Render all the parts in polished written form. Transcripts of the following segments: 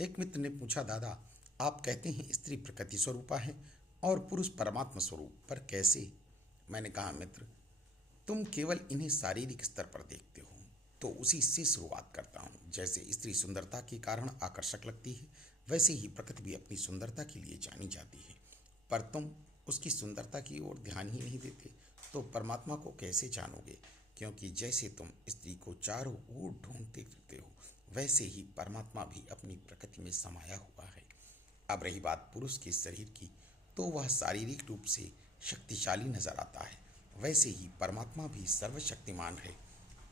एक मित्र ने पूछा, दादा आप कहते हैं स्त्री प्रकृति स्वरूपा है और पुरुष परमात्मा स्वरूप, पर कैसे? मैंने कहा, मित्र तुम केवल इन्हें शारीरिक स्तर पर देखते हो। तो उसी से शुरुआत करता हूँ। जैसे स्त्री सुंदरता के कारण आकर्षक लगती है, वैसे ही प्रकृति भी अपनी सुंदरता के लिए जानी जाती है। पर तुम उसकी सुंदरता की ओर ध्यान ही नहीं देते, तो परमात्मा को कैसे जानोगे? क्योंकि जैसे तुम स्त्री को चारों ओर ढूंढते फिरते हो, वैसे ही परमात्मा भी अपनी प्रकृति में समाया हुआ है। अब रही बात पुरुष के शरीर की, तो वह शारीरिक रूप से शक्तिशाली नजर आता है। वैसे ही परमात्मा भी सर्वशक्तिमान है।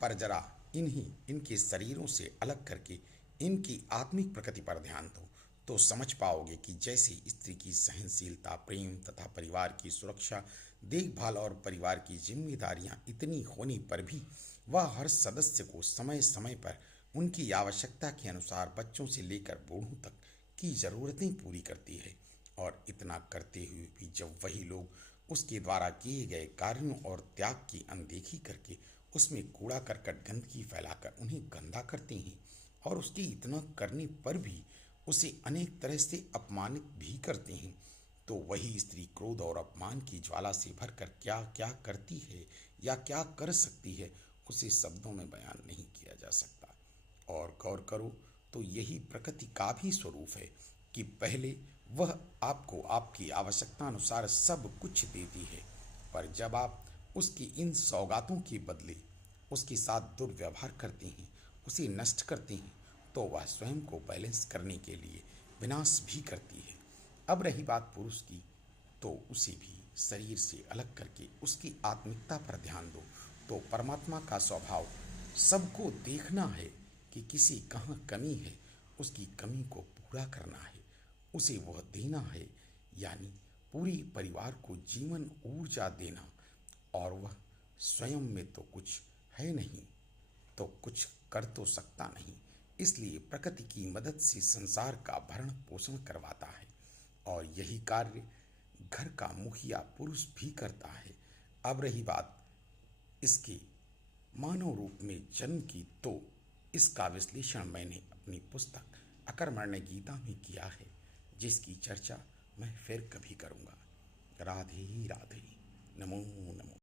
पर जरा इनके शरीरों से अलग करके इनकी आत्मिक प्रकृति पर ध्यान दो, तो समझ पाओगे कि जैसे स्त्री की सहनशीलता, प्रेम तथा परिवार की सुरक्षा, देखभाल और परिवार की जिम्मेदारियां इतनी होने पर भी वह हर सदस्य को समय समय पर उनकी आवश्यकता के अनुसार बच्चों से लेकर बूढ़ों तक की ज़रूरतें पूरी करती है। और इतना करते हुए भी जब वही लोग उसके द्वारा किए गए कार्यों और त्याग की अनदेखी करके उसमें कूड़ा करकट गंदगी फैलाकर उन्हें गंदा करते हैं, और उसके इतना करने पर भी उसे अनेक तरह से अपमानित भी करते हैं, तो वही स्त्री क्रोध और अपमान की ज्वाला से भरकर क्या क्या करती है या क्या कर सकती है, उसे शब्दों में बयान नहीं किया जा सकता। और गौर करो तो यही प्रकृति का भी स्वरूप है कि पहले वह आपको आपकी आवश्यकता अनुसार सब कुछ देती है, पर जब आप उसकी इन सौगातों के बदले उसके साथ दुर्व्यवहार करते हैं, उसे नष्ट करते हैं, तो वह स्वयं को बैलेंस करने के लिए विनाश भी करती है। अब रही बात पुरुष की, तो उसे भी शरीर से अलग करके उसकी आत्मिकता पर ध्यान दो। तो परमात्मा का स्वभाव सबको देखना है कि किसी कहाँ कमी है, उसकी कमी को पूरा करना है, उसे वह देना है, यानी पूरी परिवार को जीवन ऊर्जा देना। और वह स्वयं में तो कुछ है नहीं, तो कुछ कर तो सकता नहीं, इसलिए प्रकृति की मदद से संसार का भरण पोषण करवाता है। और यही कार्य घर का मुखिया पुरुष भी करता है। अब रही बात इसके मानव रूप में जन्म की, तो इसका विश्लेषण मैंने अपनी पुस्तक अकर्मण्य गीता में किया है, जिसकी चर्चा मैं फिर कभी करूँगा। राधे राधे। नमो नमो।